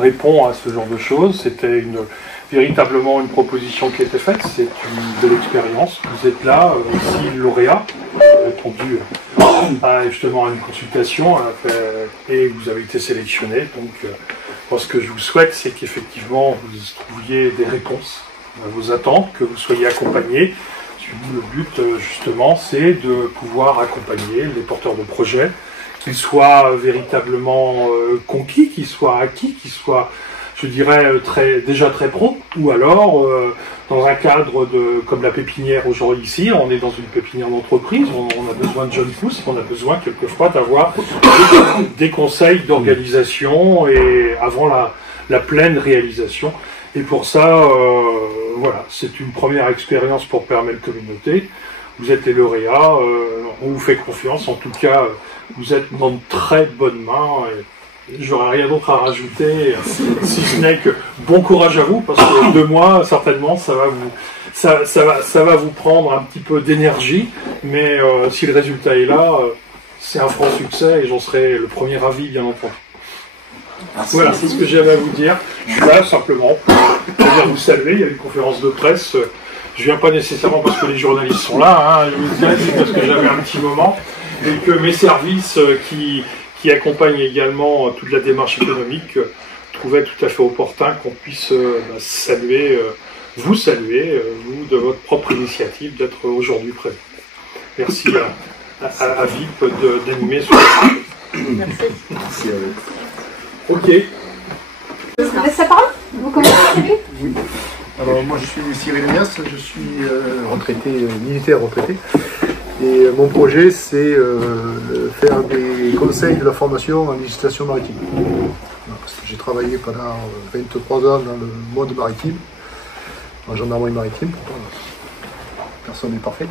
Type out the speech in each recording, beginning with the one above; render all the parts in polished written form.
répond à ce genre de choses. C'était véritablement une proposition qui a été faite, c'est de l'expérience. Vous êtes là, aussi lauréat, répondu justement à une consultation, et vous avez été sélectionné. Donc, moi, ce que je vous souhaite, c'est qu'effectivement, vous trouviez des réponses à vos attentes, que vous soyez accompagnés. Le but, justement, c'est de pouvoir accompagner les porteurs de projets, qu'ils soient véritablement conquis, qu'ils soient acquis, qu'ils soient, je dirais, déjà très pro, ou alors dans un cadre comme la pépinière aujourd'hui ici, on est dans une pépinière d'entreprise, on a besoin de jeunes pousses, on a besoin quelquefois d'avoir des conseils d'organisation et avant la pleine réalisation. Et pour ça, voilà, c'est une première expérience pour Permel Communauté. Vous êtes les lauréats, on vous fait confiance. En tout cas, vous êtes dans de très bonnes mains. J'aurais rien d'autre à rajouter, si ce n'est que bon courage à vous, parce que 2 mois, certainement, ça va vous prendre un petit peu d'énergie. Mais si le résultat est là, c'est un franc succès et j'en serai le premier ravi, bien entendu. Merci. Voilà, c'est ce que j'avais à vous dire. Je suis là simplement pour venir vous saluer. Il y a une conférence de presse. Je viens pas nécessairement parce que les journalistes sont là. Je vous dirais c'est parce que j'avais un petit moment et que mes services qui accompagnent également toute la démarche économique trouvaient tout à fait opportun qu'on puisse vous saluer, vous de votre propre initiative d'être aujourd'hui présent. Merci à VIP d'animer ce. Merci. Merci à vous. Ok. Je vous laisse la parole. Vous commencez. Oui. Alors moi je suis Cyril Mias, je suis retraité, militaire retraité. Et mon projet c'est faire des conseils de la formation en législation maritime. Parce que j'ai travaillé pendant 23 ans dans le monde maritime, en gendarmerie maritime. Personne n'est parfait.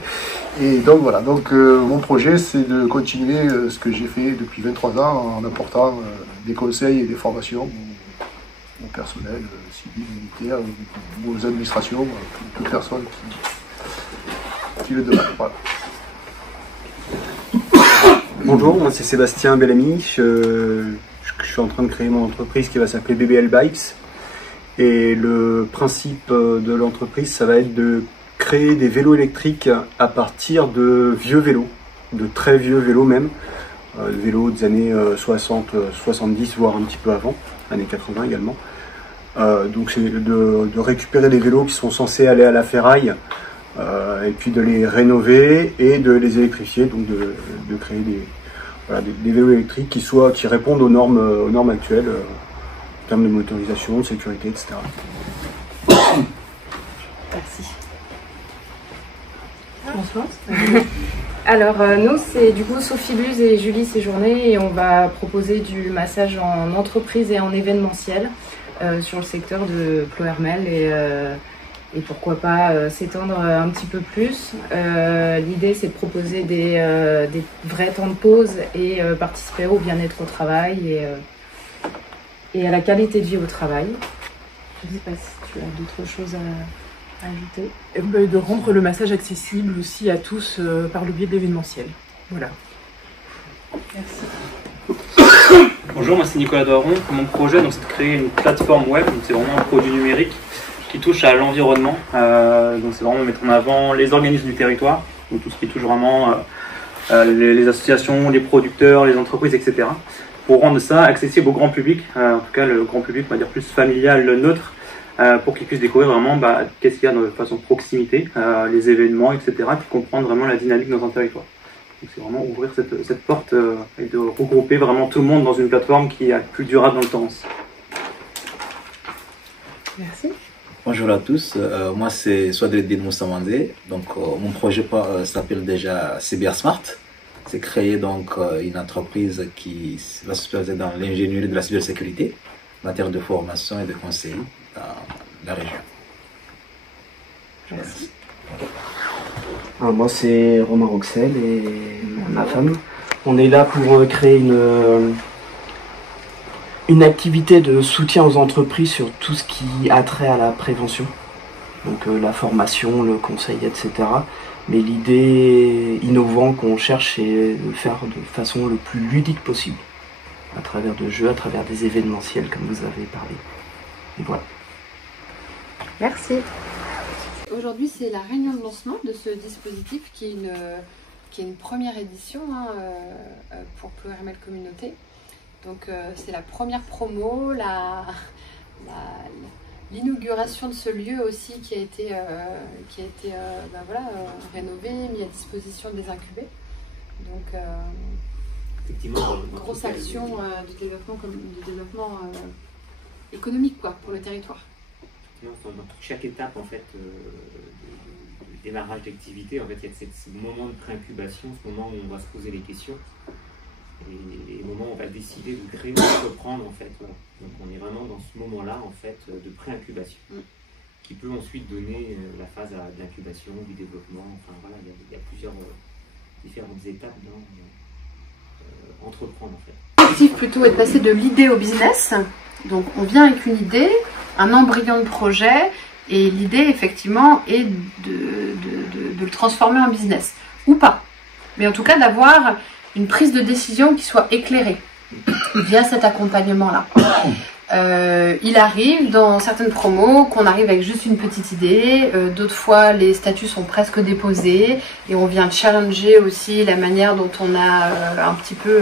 Et donc voilà, mon projet c'est de continuer ce que j'ai fait depuis 23 ans en apportant des conseils et des formations au personnel civil, militaire, aux administrations, toute personne qui le demande. Voilà. Bonjour, moi c'est Sébastien Bellamy, je suis en train de créer mon entreprise qui va s'appeler BBL Bikes. Et le principe de l'entreprise, ça va être de créer des vélos électriques à partir de vieux vélos, de très vieux vélos même, vélos des années 60, 70, voire un petit peu avant, années 80 également. Donc c'est de récupérer des vélos qui sont censés aller à la ferraille, et puis de les rénover et de les électrifier, donc de créer des vélos électriques qui répondent aux normes actuelles, en termes de motorisation, de sécurité, etc. Merci. Bonsoir. Alors nous c'est du coup Sophie Luz et Julie Séjourné et on va proposer du massage en entreprise et en événementiel sur le secteur de Ploërmel et pourquoi pas s'étendre un petit peu plus. L'idée c'est de proposer des vrais temps de pause et participer au bien-être au travail et à la qualité de vie au travail. Je ne sais pas si tu as d'autres choses à ajouter. Et de rendre le massage accessible aussi à tous par le biais de l'événementiel. Voilà. Merci. Bonjour, moi c'est Nicolas Doiron. Mon projet c'est de créer une plateforme web, donc c'est vraiment un produit numérique qui touche à l'environnement. Donc c'est vraiment mettre en avant les organismes du territoire, donc tout ce qui touche vraiment les associations, les producteurs, les entreprises, etc. Pour rendre ça accessible au grand public, en tout cas le grand public, on va dire plus familial, neutre, pour qu'ils puissent découvrir vraiment qu'est-ce qu'il y a de façon proximité, les événements, etc. Puis comprendre vraiment la dynamique dans un territoire. Donc c'est vraiment ouvrir cette porte et de regrouper vraiment tout le monde dans une plateforme qui est plus durable dans le temps. Merci. Bonjour à tous, moi c'est Swadreddin Moussamandé. Donc mon projet s'appelle déjà CBR Smart. C'est créer donc une entreprise qui va se spécialiser dans l'ingénierie de la cybersécurité, en matière de formation et de conseil dans la région. Merci. Alors moi c'est Romain Roxel et ma femme. On est là pour créer une activité de soutien aux entreprises sur tout ce qui a trait à la prévention. Donc la formation, le conseil, etc. Mais l'idée innovante qu'on cherche, c'est de faire de façon le plus ludique possible. à travers de jeux, à travers des événementiels comme vous avez parlé. Et voilà. Merci. Aujourd'hui, c'est la réunion de lancement de ce dispositif qui est une première édition pour PloRML Communauté. Donc c'est la première promo, l'inauguration de ce lieu aussi qui a été rénové, mis à disposition des incubés. Donc effectivement, grosse action de développement économique quoi, pour le territoire. Dans chaque étape en fait, de démarrage d'activité, en fait, il y a ce moment de pré-incubation, ce moment où on va se poser les questions, et le moment où on va décider de créer ou de reprendre en fait. Voilà. Donc on est vraiment dans ce moment-là en fait de pré-incubation, qui peut ensuite donner la phase d'incubation, du développement. Enfin voilà, il y a plusieurs différentes étapes dans entreprendre en fait. L'objectif plutôt est de passer de l'idée au business. Donc on vient avec une idée, un embryon de projet, et l'idée effectivement est de le transformer en business, ou pas. Mais en tout cas d'avoir une prise de décision qui soit éclairée via cet accompagnement-là. Il arrive dans certaines promos qu'on arrive avec juste une petite idée, d'autres fois les statuts sont presque déposés et on vient challenger aussi la manière dont on a un petit peu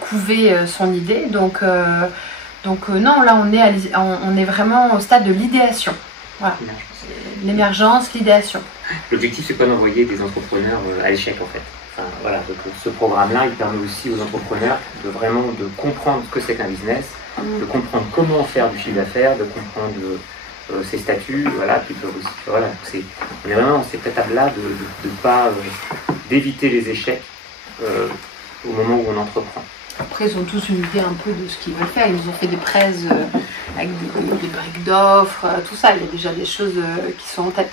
couvé son idée. Donc non, là on est vraiment au stade de l'idéation. Voilà. L'émergence, l'idéation. L'objectif c'est pas d'envoyer des entrepreneurs à l'échec en fait. Enfin, voilà, donc ce programme-là, il permet aussi aux entrepreneurs de vraiment de comprendre ce que c'est qu'un business, de comprendre comment faire du chiffre d'affaires, de comprendre ses statuts, voilà, puis aussi, voilà, on est vraiment dans cette étape-là d'éviter les échecs au moment où on entreprend. Après, ils ont tous une idée un peu de ce qu'ils veulent faire. Ils nous ont fait des prêts avec des briques d'offres, tout ça. Il y a déjà des choses qui sont en tête.